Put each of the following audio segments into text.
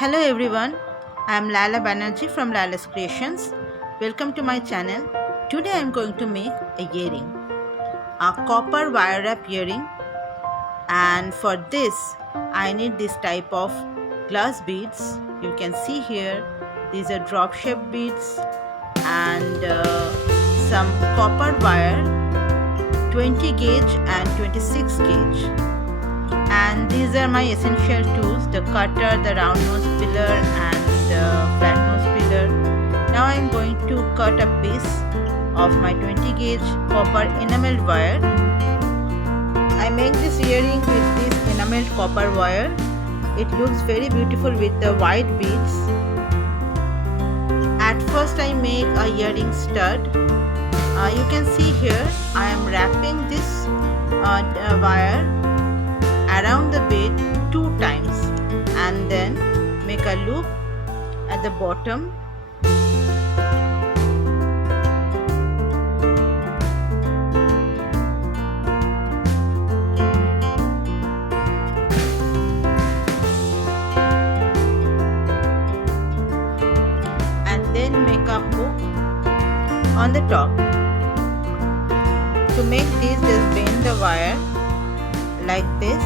Hello everyone, I am Lala Banerjee from Lala's Creations. Welcome to my channel. Today I am going to make a earring, a copper wire wrap earring, and for this I need this type of glass beads. You can see here these are drop shaped beads and some copper wire 20 gauge and 26 gauge. And these are my essential tools: the cutter, the round nose pillar and the flat nose pillar. Now I am going to cut a piece of my 20 gauge copper enameled wire. I make this earring with this enameled copper wire. It looks very beautiful with the white beads. At first I make a earring stud. You can see here I am wrapping this wire around the bead 2 times and then make a loop at the bottom. And then make a hook on the top. To make this, just bend the wire like this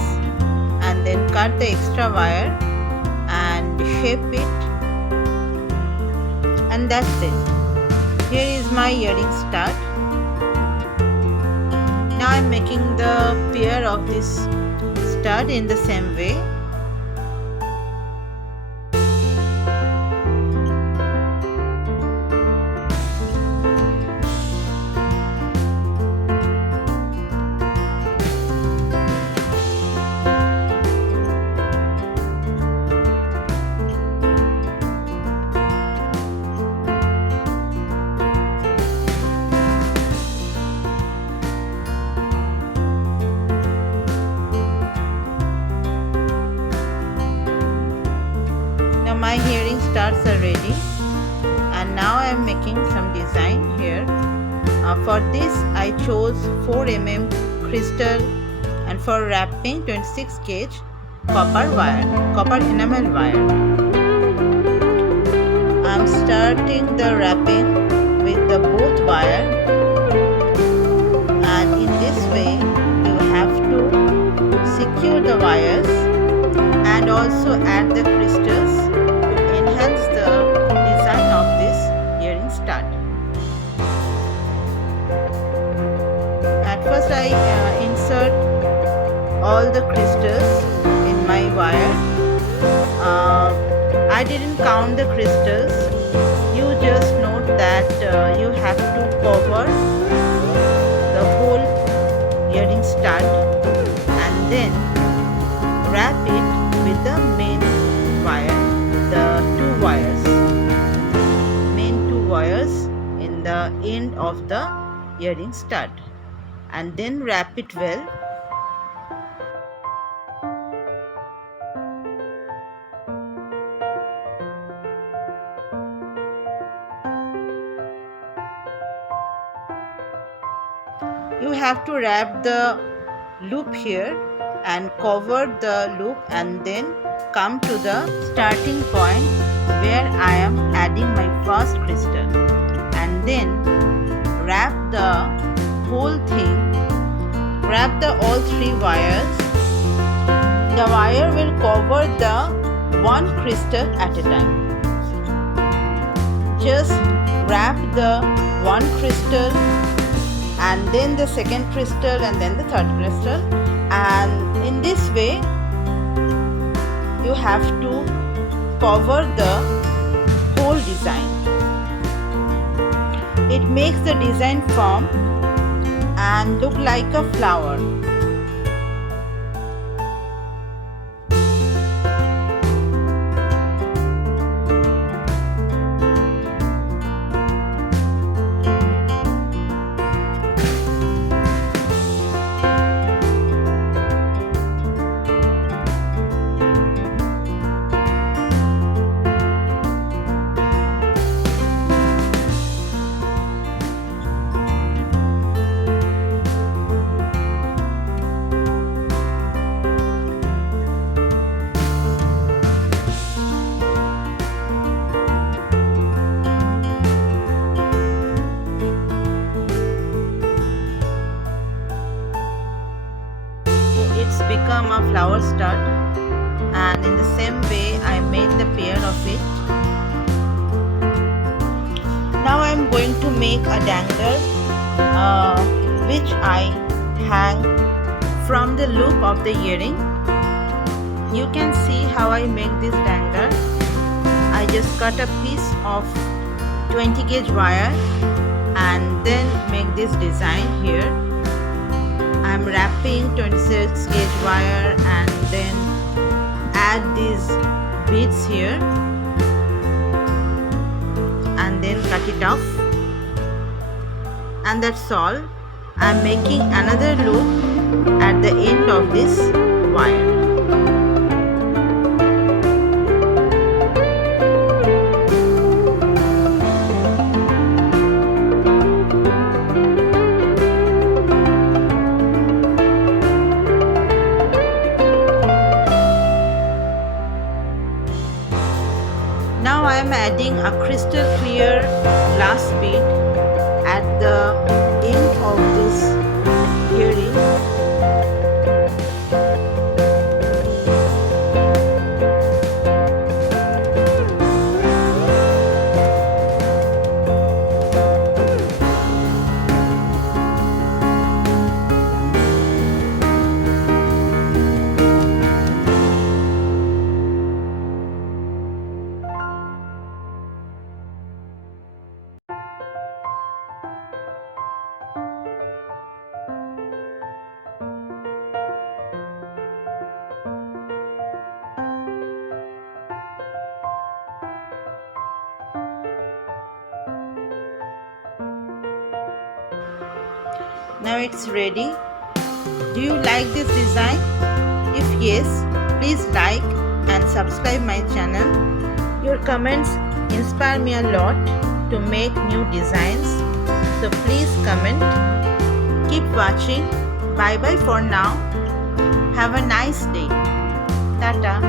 and then cut the extra wire and shape it, and that's it. Here is my earring stud. Now I am making the pair of this stud in the same way. My earring studs are ready, and now I am making some design here. For this I chose 4 mm crystal, and for wrapping 26 gauge copper enamel wire. I am starting the wrapping with the both wire, and in this way you have to secure the wires and also add the crystals to enhance the design of this earring stud. At first I insert all the crystals in my wire. I didn't count the crystals. You just note that you have to cover the whole earring stud and then wrap it with the main wire, main two wires in the end of the earring stud, and then wrap it well. You have to wrap the loop here and cover the loop and then come to the starting point where I am adding my first crystal, and then wrap the whole thing, wrap the all 3 wires. The wire will cover the 1 crystal at a time. Just wrap the 1 crystal and then the second crystal and then the third crystal, and in this way you have to cover the whole design. It makes the design firm and look like a flower. in the same way I made the pair of it. Now I am going to make a dangler which I hang from the loop of the earring. You can see how I make this dangler. I just cut a piece of 20 gauge wire and then make this design here. I am wrapping 26 gauge wire and then add these beads here and then cut it off, and that's all. I am making another loop at the end of this wire. Now I am adding a crystal clear glass bead at the end of this earring. Now it's ready. Do you like this design? If yes, please like and subscribe my channel. Your comments inspire me a lot to make new designs. So please comment. Keep watching. Bye bye for now. Have a nice day. Tata.